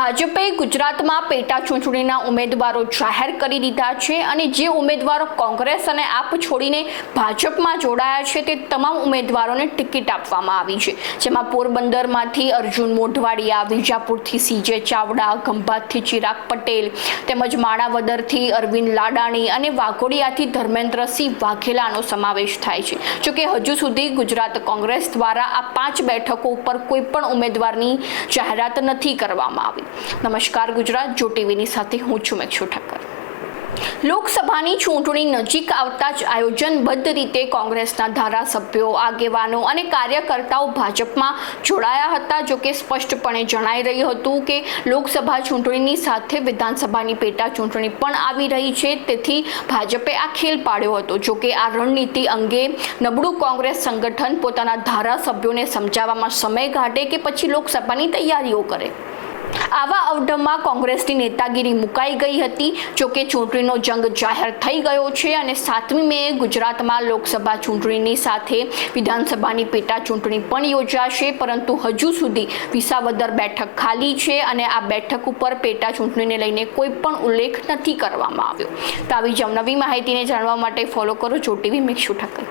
ભાજપે ગુજરાતમાં પેટા ચૂંટણીના ઉમેદવારો જાહેર કરી દીધા છે અને જે ઉમેદવારો કોંગ્રેસ અને આપ છોડીને ભાજપમાં જોડાયા છે તે તમામ ઉમેદવારોને ટિકિટ આપવામાં આવી છે. જેમાં પોરબંદરમાંથી અર્જુન મોઢવાડિયા, વિજાપુરથી સીજે ચાવડા ખંભાતથી ચિરાગ પટેલ, તેમજ માણાવદરથી અરવિંદ લાડાણી અને વાઘોડિયાથી ધર્મેન્દ્રસિંહ વાઘેલાનો સમાવેશ થાય છે. જોકે હજુ સુધી ગુજરાત કોંગ્રેસ દ્વારા આ પાંચ બેઠકો ઉપર કોઈ પણ ઉમેદવારની જાહેરાત નથી કરવામાં આવી. નમસ્કાર ગુજરાત જો ટીવીની સાથે હું છું મેક્ષુ ઠક્કર લોકસભાની ચૂંટણી નજીક આવતા જ આયોજનબદ્ધ રીતે કોંગ્રેસના ધારાસભ્યો, આગેવાનો અને કાર્યકર્તાઓ ભાજપમાં જોડાયા હતા, જો કે સ્પષ્ટપણે જણાઈ રહ્યું હતું કે લોકસભા ચૂંટણીની સાથે વિધાનસભાની પેટા ચૂંટણી પણ આવી રહી છે. તેથી ભાજપે આ ખેલ પાડ્યો હતો, જો કે આ રણનીતિ અંગે નબળું કોંગ્રેસ સંગઠન પોતાના ધારાસભ્યોને સમજાવવામાં સમય કાઢે કે પછી લોકસભાની તૈયારીઓ કરે. આવા અવઢવમાં કોંગ્રેસની નેતાગીરી મુકાઈ ગઈ હતી. જોકે ચૂંટણીનો જંગ જાહેર થઈ ગયો છે અને સાતમી મે ગુજરાતમાં લોકસભા ચૂંટણીની સાથે વિધાનસભાની પેટા ચૂંટણી પણ યોજાશે. પરંતુ હજુ સુધી વિસાવદર બેઠક ખાલી છે અને આ બેઠક ઉપર પેટા ચૂંટણીને લઈને કોઈ પણ ઉલ્લેખ નથી કરવામાં આવ્યો. તો આવી જ માહિતીને જાણવા માટે ફોલો કરો જો ટીવી મિક્ષુ ઠક્કર.